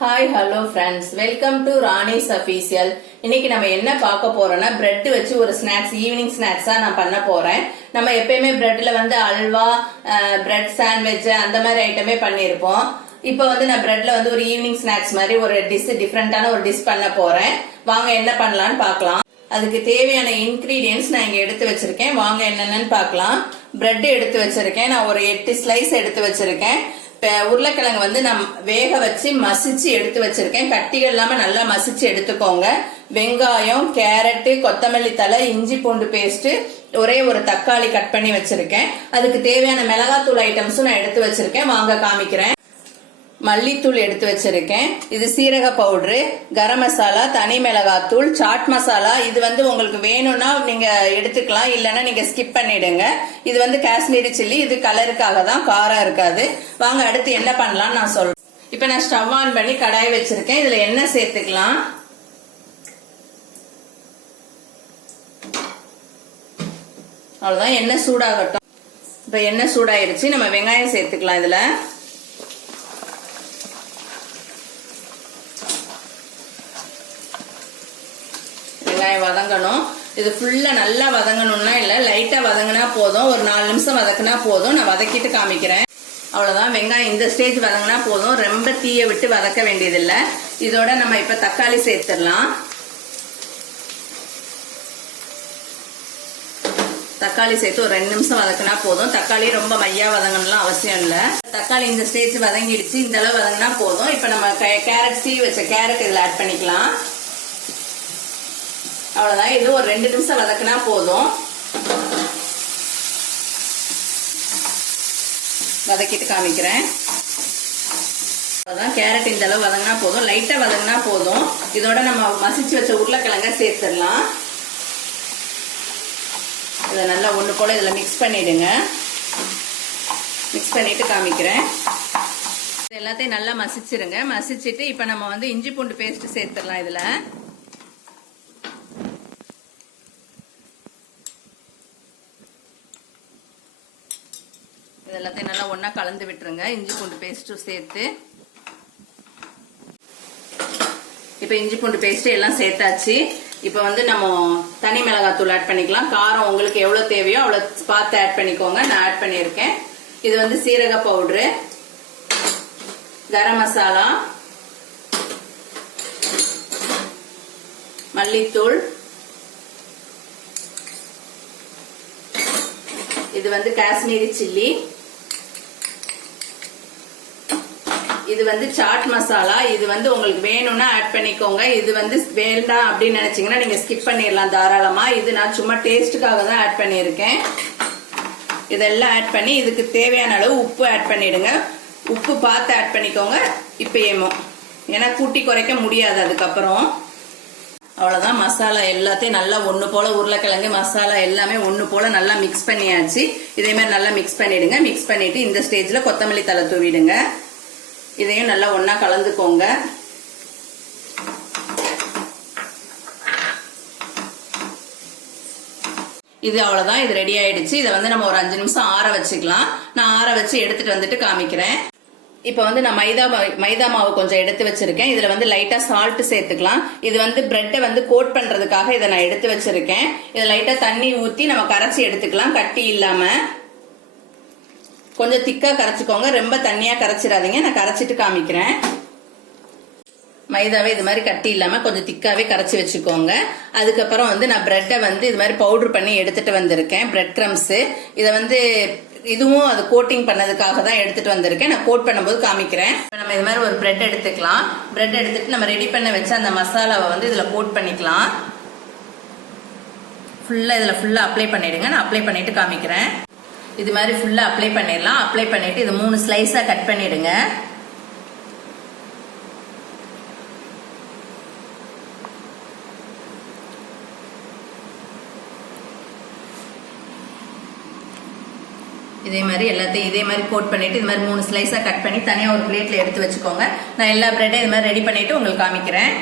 Hi hello friends welcome to Rani's official இன்னைக்கு நம்ம என்ன பார்க்க போறோம்னா பிரெட் வச்சு ஒரு ஸ்நாக்ஸ் ஈவினிங் ஸ்நாக்ஸா நான் பண்ண போறேன். நம்ம எப்பயுமே பிரெட்ல வந்து அல்வா பிரெட் சாண்ட்விச் அந்த மாதிரி ஐட்டமே பண்ணியிருப்போம். இப்போ வந்து நான் பிரெட்ல வந்து ஒரு ஈவினிங் ஸ்நாக்ஸ் மாதிரி ஒரு டிஷ் டிஃப்ரெண்டான ஒரு டிஷ் பண்ண போறேன். வாங்க என்ன பண்ணலாம்னு பார்க்கலாம். அதுக்கு தேவையான இன்கிரீடியன்ஸ் நான் இங்கே எடுத்து வச்சிருக்கேன். வாங்க என்னென்னு பார்க்கலாம். பிரெட் எடுத்து வச்சிருக்கேன். நான் ஒரு எட்டு ஸ்லைஸ் எடுத்து வச்சிருக்கேன். உருளைக்கிழங்கு வந்து நான் வேக வச்சு மசிச்சு எடுத்து வச்சிருக்கேன். கட்டிகள் இல்லாம நல்லா மசிச்சு எடுத்துக்கோங்க. வெங்காயம் கேரட்டு கொத்தமல்லி தலை இஞ்சி பூண்டு பேஸ்ட் ஒரே ஒரு தக்காளி கட் பண்ணி வச்சிருக்கேன். அதுக்கு தேவையான மிளகாத்தூள் ஐட்டம்ஸும் நான் எடுத்து வச்சிருக்கேன். வாங்க காமிக்கிறேன். மல்லித்தூள் எடுத்து வச்சிருக்கேன். இது சீரக பவுடரு கரம் மசாலா தனி மிளகாத்தூள் சாட் மசாலா. இது வந்து உங்களுக்கு வேணும்னா நீங்க எடுத்துக்கலாம். இல்லைன்னா நீங்க ஸ்கிப் பண்ணிடுங்க. இது வந்து காஷ்மீரி சில்லி. இது கலருக்காக தான். காரம் இருக்காது. வாங்க அடுத்து என்ன பண்ணலாம்னு நான் சொல்றேன். இப்போ நான் ஸ்டவ் ஆன் பண்ணி கடாய் வச்சிருக்கேன். இதுல என்ன சேர்த்துக்கலாம்? அவ்வளவுதான். எண்ணெய் சூடாகட்டும். இப்போ எண்ணெய் சூடாயிருச்சு. நம்ம வெங்காயம் சேர்த்துக்கலாம் இதுல. வெங்காயம் வதங்கணும். இது ஃபுல்லா நல்லா வதங்கணும்னா இல்ல லைட்டா வதங்கினா போதும். ஒரு நாலு நிமிஷம் வதக்குனா போதும். நான் வதக்கிட்டு காமிக்கிறேன். அவ்வளோதான் வெங்காயம் இந்த ஸ்டேஜ் வதங்கினா போதும். ரொம்ப தீயை விட்டு வதக்க வேண்டியதில்லை. இதோட நம்ம இப்போ தக்காளி சேர்த்துடலாம். தக்காளி சேர்த்து ஒரு ரெண்டு நிமிஷம் வதக்கினா போதும். தக்காளி ரொம்ப மையா வதங்கணும்லாம் அவசியம் இல்லை. தக்காளி இந்த ஸ்டேஜ் வதங்கிடுச்சு. இந்த அளவு வதங்கினா போதும். இப்போ நம்ம கேரட் சீ வச்ச கேரட் இதில் ஆட் பண்ணிக்கலாம். அவ்வளவுதான். இது ஒரு ரெண்டு நிமிஷம் வதக்குனா போதும். வதக்கிட்டு காமிக்கிறேன். அவ்வளவுதான். கேரட் இந்த அளவு வதங்கினா போதும். லைட்டா வதங்கினா போதும். இதோட நம்ம மசிச்சு வச்ச உருளைக்கிழங்க சேர்த்துடலாம். இதை நல்லா ஒன்று போல இதில் மிக்ஸ் பண்ணிடுங்க. மிக்ஸ் பண்ணிட்டு காமிக்கிறேன். இது எல்லாத்தையும் நல்லா மசிச்சிருங்க. மசிச்சுட்டு இப்போ நம்ம வந்து இஞ்சி பூண்டு பேஸ்ட் சேர்த்துடலாம் இதில். இது எல்லாத்தையும் நல்லா ஒன்றா கலந்து விட்டுருங்க. இஞ்சி பூண்டு பேஸ்ட்டும் சேர்த்து. இப்போ இஞ்சி பூண்டு பேஸ்ட்டு எல்லாம் சேர்த்தாச்சு. இப்போ வந்து நம்ம தனி மிளகாத்தூள் ஆட் பண்ணிக்கலாம். காரம் உங்களுக்கு எவ்வளோ தேவையோ அவ்வளோ பார்த்து ஆட் பண்ணிக்கோங்க. நான் ஆட் பண்ணியிருக்கேன். இது வந்து சீரக பவுட்ரு கரம் மசாலா மல்லித்தூள். இது வந்து காஷ்மீரி சில்லி. இது வந்து சாட் மசாலா இது வந்து உங்களுக்கு வேணும்னா ஆட் பண்ணிக்கோங்க. இது வந்து வேண்டாம் அப்படின்னு நினைச்சீங்கன்னா நீங்க ஸ்கிப் பண்ணிடலாம் தாராளமா. இது நான் சும்மா டேஸ்ட்டுக்காக தான் ஆட் பண்ணியிருக்கேன். இதெல்லாம் ஆட் பண்ணி இதுக்கு தேவையான அளவு உப்பு ஆட் பண்ணிடுங்க. உப்பு பார்த்து ஆட் பண்ணிக்கோங்க. இப்பயேமோ ஏன்னா கூட்டி குறைக்க முடியாது அதுக்கப்புறம். அவ்வளோதான் மசாலா எல்லாத்தையும் நல்லா ஒன்று போல் உருளைக்கிழங்கு மசாலா எல்லாமே ஒன்று போல் நல்லா மிக்ஸ் பண்ணியாச்சு. இதே மாதிரி நல்லா மிக்ஸ் பண்ணிவிடுங்க மிக்ஸ் பண்ணிவிட்டு இந்த ஸ்டேஜில் கொத்தமல்லி தலை தூவிடுங்க. இதையும் நல்லா ஒன்றா கலந்துக்கோங்க. இது அவ்வளோதான் இது ரெடி ஆயிடுச்சு. இதை வந்து நம்ம ஒரு அஞ்சு நிமிஷம் ஆற வச்சுக்கலாம். நான் ஆற வச்சு எடுத்துட்டு வந்துட்டு காமிக்கிறேன். இப்போ வந்து நான் மைதா மாவு- மைதா மாவு கொஞ்சம் எடுத்து வச்சிருக்கேன். இதுல வந்து லைட்டா சால்ட் சேர்த்துக்கலாம். இது வந்து பிரெட்டை வந்து கோட் பண்றதுக்காக இதை நான் எடுத்து வச்சிருக்கேன். இதை லைட்டா தண்ணி ஊத்தி நம்ம கரைச்சி எடுத்துக்கலாம். கட்டி இல்லாம. கொஞ்சம் திக்கா கரைச்சிக்கோங்க. ரொம்ப தண்ணியா கரைச்சிடாதீங்க. நான் கரைச்சிட்டு காமிக்கிறேன். மைதாவை இது மாதிரி கட்டி இல்லாம கொஞ்சம் திக்காவே கரைச்சி வச்சுக்கோங்க. அதுக்கப்புறம் வந்து நான் பிரெட்டை வந்து இது மாதிரி பவுடர் பண்ணி எடுத்துட்டு வந்திருக்கேன். பிரெட் கிரம்ஸ் இதை வந்து இதுவும் அது கோட்டிங் பண்ணதுக்காக தான் எடுத்துட்டு வந்திருக்கேன். நான் கோட் பண்ணும்போது காமிக்கிறேன். இப்போ நம்ம இது மாதிரி ஒரு பிரெட் எடுத்துக்கலாம். பிரெட் எடுத்துட்டு நம்ம ரெடி பண்ண வச்ச அந்த மசாலாவை வந்து இதுல கோட் பண்ணிக்கலாம். ஃபுல்லா இதுல ஃபுல்லா அப்ளை பண்ணிடுங்க. நான் அப்ளை பண்ணிட்டு காமிக்கிறேன். இது மாதிரி ஃபுல்லா அப்ளை பண்ணிடலாம். அப்ளை பண்ணிட்டு இது மூணு ஸ்லைஸா கட் பண்ணிடுங்க. இதே மாதிரி எல்லாத்தையும் இதே மாதிரி கோட் பண்ணிட்டு இது மாதிரி மூணு ஸ்லைஸா கட் பண்ணி தனியா ஒரு பிளேட்ல எடுத்து வச்சுக்கோங்க. நான் எல்லா பிரெட்டையும் இது மாதிரி ரெடி பண்ணிட்டு உங்களுக்கு காமிக்கிறேன்.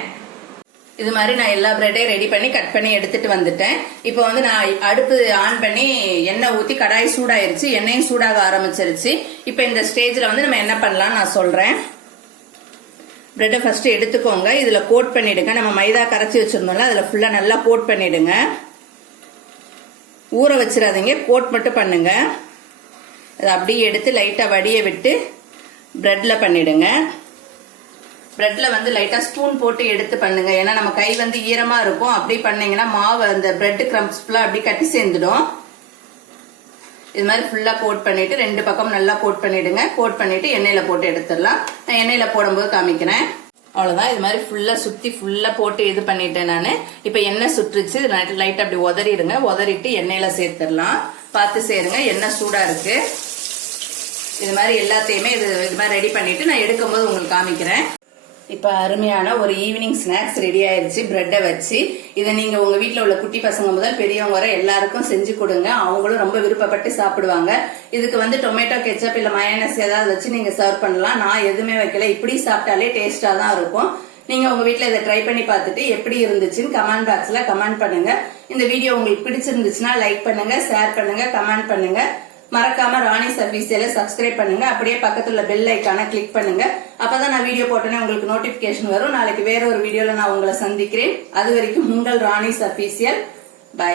இது மாதிரி நான் எல்லா பிரெட்டையும் ரெடி பண்ணி கட் பண்ணி எடுத்துட்டு வந்துட்டேன். இப்போ வந்து நான் அடுப்பு ஆன் பண்ணி எண்ணெய் ஊத்தி கடாய் சூடாயிருச்சு எண்ணெயும் சூடாக ஆரம்பிச்சிருச்சு. இப்போ இந்த ஸ்டேஜ்ல வந்து நம்ம என்ன பண்ணலாம்னு நான் சொல்றேன். பிரெட்டை ஃபர்ஸ்ட் எடுத்துக்கோங்க. இதுல கோட் பண்ணிடுங்க. நம்ம மைதா கரைச்சி வச்சிருந்தோம்ல அதுல ஃபுல்லா நல்லா கோட் பண்ணிடுங்க. ஊற வச்சிடாதீங்க. கோட் மட்டும் பண்ணுங்க. அதை அப்படியே எடுத்து லைட்டாக வடிய விட்டு ப்ரெட்டில் பண்ணிடுங்க. ப்ரெட்டில் வந்து லைட்டாக ஸ்பூன் போட்டு எடுத்து பண்ணுங்க. ஏன்னா நம்ம கை வந்து ஈரமாக இருக்கும். அப்படி பண்ணீங்கன்னா மாவு அந்த பிரெட் கிரம்ஸ் ஃபுல்லாக அப்படி கட்டி சேர்ந்துடும். இது மாதிரி ஃபுல்லாக கோட் பண்ணிட்டு ரெண்டு பக்கம் நல்லா கோட் பண்ணிடுங்க. கோட் பண்ணிட்டு எண்ணெயில் போட்டு எடுத்துடலாம். நான் எண்ணெயில் போடும்போது காமிக்கிறேன். அவ்வளோதான் இது மாதிரி ஃபுல்லாக சுற்றி ஃபுல்லாக போட்டு இது பண்ணிட்டேன் நான். இப்போ எண்ணெய் சுற்றுச்சு. லைட்டாக அப்படி உதறிடுங்க. உதறிட்டு எண்ணெயில் சேர்த்துடலாம். பார்த்து சேருங்க. எண்ணெய் சூடாக இருக்கு. இது மாதிரி எல்லாத்தையுமே இது இது மாதிரி ரெடி பண்ணிட்டு நான் எடுக்கும்போது உங்களுக்கு காமிக்கிறேன். இப்போ அருமையான ஒரு ஈவினிங் ஸ்நாக்ஸ் ரெடி ஆயிருச்சு பிரெட்டை வச்சு. இதை நீங்க உங்க வீட்டில் உள்ள குட்டி பசங்க முதல் பெரியவங்க வர எல்லாருக்கும் செஞ்சு கொடுங்க. அவங்களும் ரொம்ப விருப்பப்பட்டு சாப்பிடுவாங்க. இதுக்கு வந்து டொமேட்டோ கெச்சப் இல்ல மயனஸ் ஏதாவது வச்சு நீங்க சர்வ் பண்ணலாம். நான் எதுவுமே வைக்கல. இப்படி சாப்பிட்டாலே டேஸ்டா தான் இருக்கும். நீங்க உங்க வீட்டில் இதை ட்ரை பண்ணி பார்த்துட்டு எப்படி இருந்துச்சுன்னு கமெண்ட் பாக்ஸ்ல கமெண்ட் பண்ணுங்க. இந்த வீடியோ உங்களுக்கு பிடிச்சிருந்துச்சுன்னா லைக் பண்ணுங்க ஷேர் பண்ணுங்க கமெண்ட் பண்ணுங்க. மறக்காம ராணி சர்வீஸில சப்ஸ்கிரைப் பண்ணுங்க. அப்படியே பக்கத்துல பெல் ஐக்கான கிளிக் பண்ணுங்க. அப்பதான் நான் வீடியோ போட்டோன்னே உங்களுக்கு நோட்டிபிகேஷன் வரும். நாளைக்கு வேற ஒரு வீடியோல நான் உங்களை சந்திக்கிறேன். அது வரைக்கும் உங்கள் ராணி சர்வீசியல் பை